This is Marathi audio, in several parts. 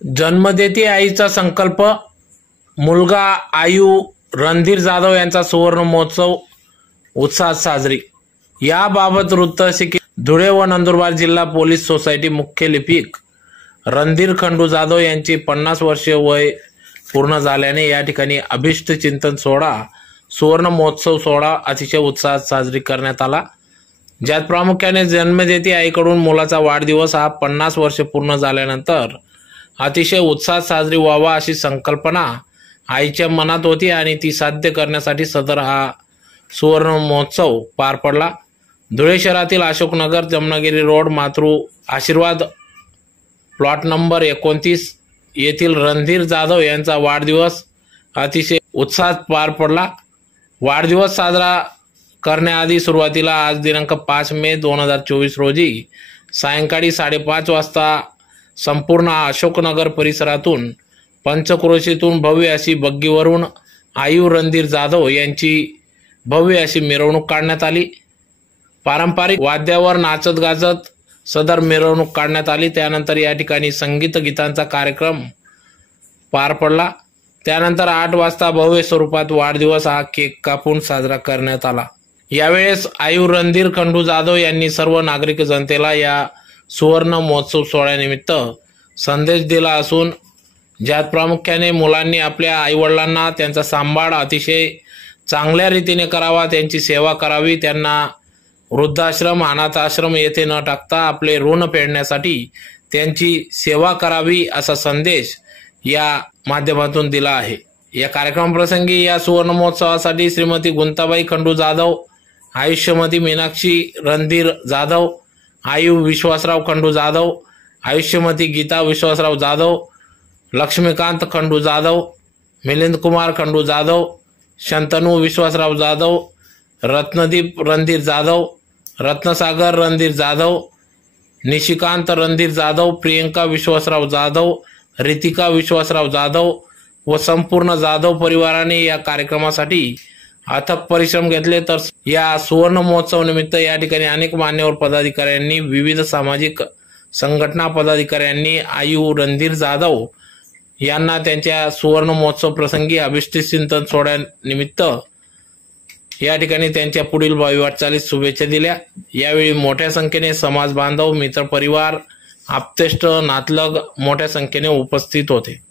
जन्मदेती आईचा संकल्प, मुलगा आयु रणधीर जाधव यांचा सुवर्ण महोत्सव उत्साहात साजरी। याबाबत वृत्त असे की धुळे व नंदुरबार जिल्हा पोलीस सोसायटी मुख्य लिपिक रणधीर खंडू जाधव यांची 50 वर्षे वय पूर्ण झाल्याने या ठिकाणी अभिष्ट चिंतन सोहळा सुवर्ण महोत्सव सोहळा अतिशय उत्साहात साजरी करण्यात आला, ज्यात प्रामुख्याने जन्मदेती आईकडून मुलाचा वाढदिवस हा 50 वर्षे पूर्ण झाल्यानंतर अतिशय उत्साहात साजरी व्हावा अशी संकल्पना आईच्या मनात होती आणि ती साध्य करण्यासाठी सदर हा सुवर्ण महोत्सव पार पडला। धुळे शहरातील अशोकनगर जमनागिरी रोड मातृ आशीर्वाद प्लॉट नंबर 29 येथील रणधीर जाधव यांचा वाढदिवस अतिशय उत्साहात पार पडला। वाढदिवस साजरा करण्याआधी सुरुवातीला आज दिनांक 5 मे 2024 रोजी सायंकाळी 5:30 वाजता संपूर्ण अशोकनगर परिसरातून पंचक्रोशीतून भव्य अशी बग्गीवरून आयु रणधीर जाधव यांची भव्य अशी मिरवणूक काढण्यात आली। पारंपरिक वाद्यावर नाचत गाजत सदर मिरवणूक काढण्यात आली। त्यानंतर या ठिकाणी संगीत गीतांचा कार्यक्रम पार पडला। त्यानंतर 8 वाजता भव्य स्वरूपात वाढदिवस हा केक कापून साजरा करण्यात आला। यावेळेस आयु रणधीर खंडू जाधव यांनी सर्व नागरिक जनतेला या सुवर्ण महोत्सव सोहळ्यानिमित्त संदेश दिला असून ज्यात प्रामुख्याने मुलांनी आपल्या आईवडिलांना त्यांचा सांभाळ अतिशय चांगल्या रीतीने करावा, त्यांची सेवा करावी, त्यांना वृद्धाश्रम अनाथाश्रम येथे न टाकता आपले ऋण फेडण्यासाठी त्यांची सेवा करावी असा संदेश या माध्यमातून दिला आहे। या कार्यक्रमाप्रसंगी या सुवर्ण महोत्सवासाठी श्रीमती गुंताबाई खंडू जाधव, आयुष्यमती मीनाक्षी रणधीर जाधव, आयु विश्वासराव खंडू जाधव, आयुष्यमती गीता विश्वासराव जाधव, लक्ष्मीकांत खंडू जाधव, मिलिंद कुमार खंडू जाधव, शंतनू विश्वासराव जाधव, रत्नदीप रणधीर जाधव, रत्नसागर रणधीर जाधव, निशिकांत रणधीर जाधव, प्रियंका विश्वासराव जाधव, रितिका विश्वासराव जाधव व संपूर्ण जाधव परिवाराने या कार्यक्रमासाठी अथक परिश्रम घेतले। तर या सुवर्ण महोत्सव निमित्त या ठिकाणी अनेक मान्यवर पदाधिकाऱ्यांनी, विविध सामाजिक संघटना पदाधिकाऱ्यांनी आयु रणधीर जाधव यांना त्यांच्या सुवर्ण महोत्सव प्रसंगी अभिष्ट चिंतन सोहळ्यानिमित्त या ठिकाणी त्यांच्या पुढील भावी वाटचालीस शुभेच्छा दिल्या। यावेळी मोठ्या संख्येने समाज बांधव, मित्र परिवार, आप्तेष्ट, नातलग मोठ्या संख्येने उपस्थित होते।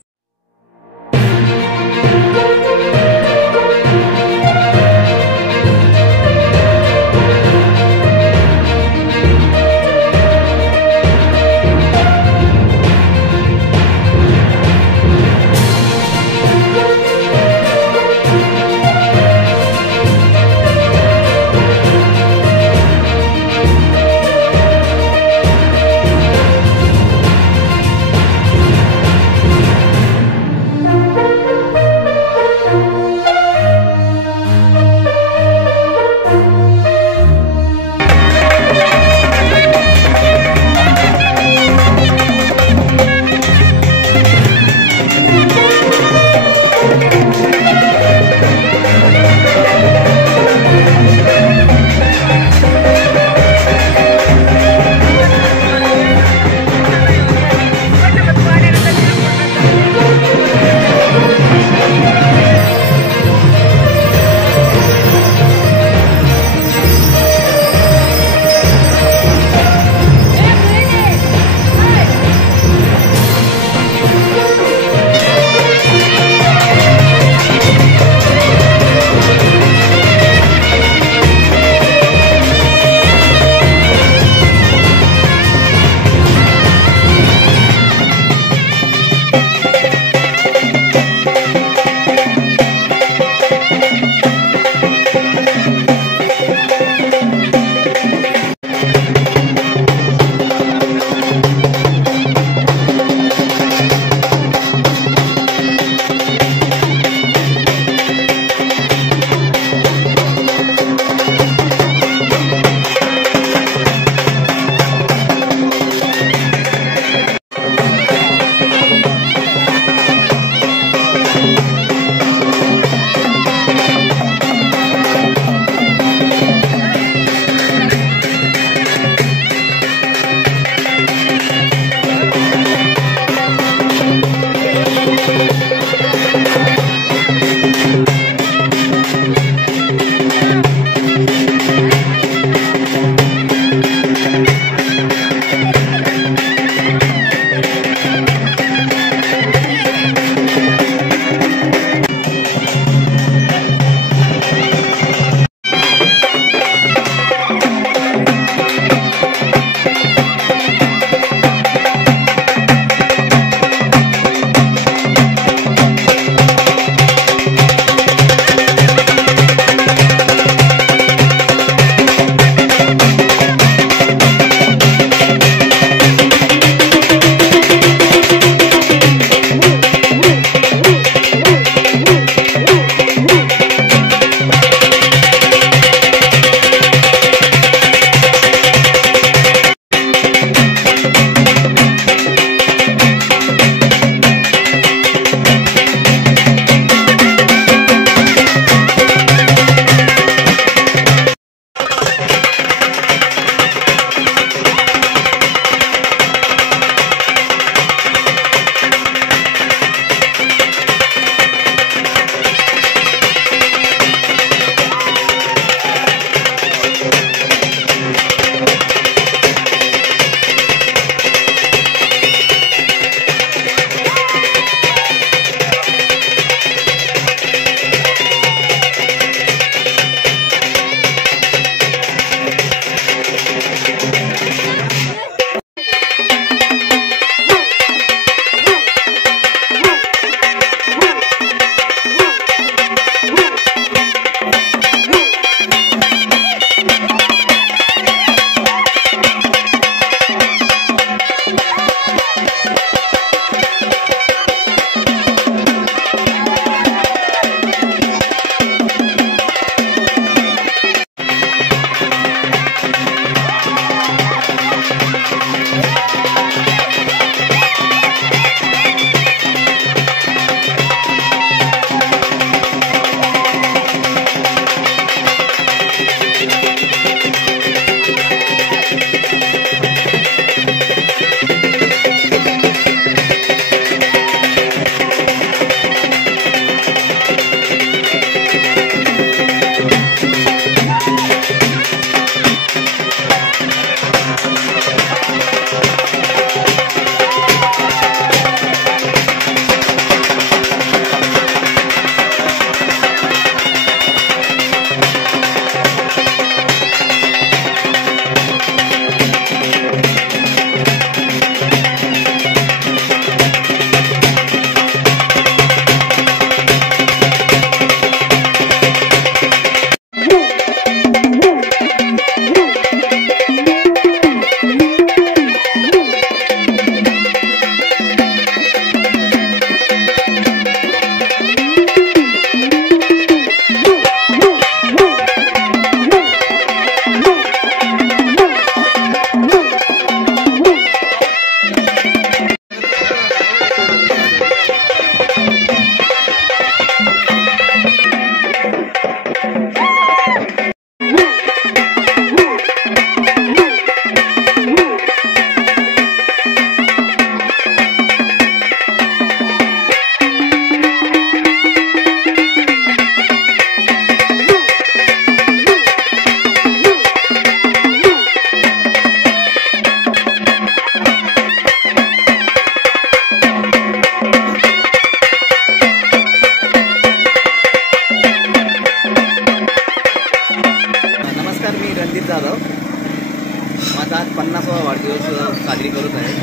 करत आहे.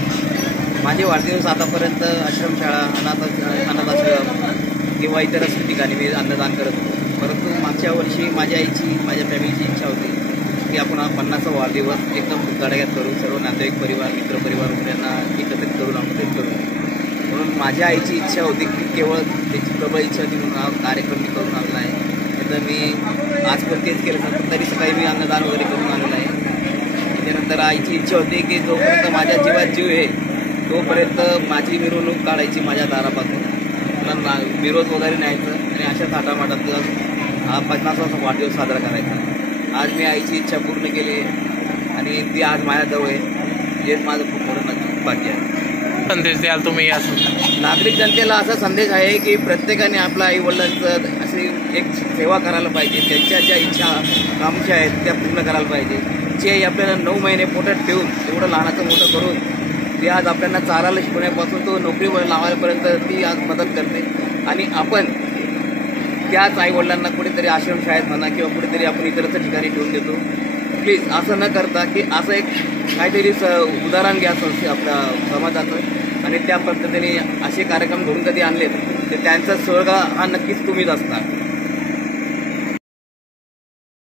माझे वाढदिवस आतापर्यंत आश्रमशाळा, अनाथाश्रम किंवा इतर अशा ठिकाणी मी अन्नदान करत होतो. परंतु मागच्या वर्षी माझ्या आईची, माझ्या फॅमिलीची इच्छा होती की आपण 50वा वाढदिवस एकदम गडग्यात करू, सर्व नातेवाईक परिवार, मित्रपरिवार यांना एकत्रित करून आपण ते करू. म्हणून माझ्या आईची इच्छा होती की केवळ त्याची प्रबळ इच्छा होती म्हणून हा कार्यक्रम मी करून आलेला आहे. तर मी आज पण तेच केलं नंतर तरी सकाळी मी अन्नदान वगैरे करून आलेलं आहे. त्याच्यानंतर आईची इच्छा होती की जोपर्यंत माझ्या जीवात जीव आहे तोपर्यंत माझी मिरवणूक काढायची माझ्या दारापासून, मला मिरवत वगैरे न्यायचं आणि अशा थाटामाटात हा 50वा वाढदिवस साजरा करायचा. आज मी आईची इच्छा पूर्ण केली आणि ती आज माझ्याजवळ आहे. हेच माझं खूप मोठं भाग्य आहे. संदेश द्याल तुम्ही या नागरिक जनतेला असा संदेश आहे की प्रत्येकाने आपल्या आईवडिलांचं अशी एक सेवा करायला पाहिजे. त्यांच्या ज्या इच्छा आकांक्षा आहेत त्या पूर्ण करायला पाहिजे. जी आई आपल्याला 9 महिने पोटात ठेवून एवढं लहानाचं मोठं करून ती आज आपल्याला चालायला शिकवण्यापासून तो नोकरीवर लावायपर्यंत ती आज मदत करते. आणि आपण त्याच आईवडिलांना कुठेतरी आश्रमशाळेत म्हणा किंवा कुठेतरी आपण इतरच ठिकाणी ठेवून देतो. प्लीज असं न करता की असं एक काहीतरी उदाहरण घ्या आपल्या समाजाचं आणि त्या पद्धतीने असे कार्यक्रम घडून कधी आणलेत तर त्यांचा स्वर्ग हा नक्कीच तुम्हीच असणार.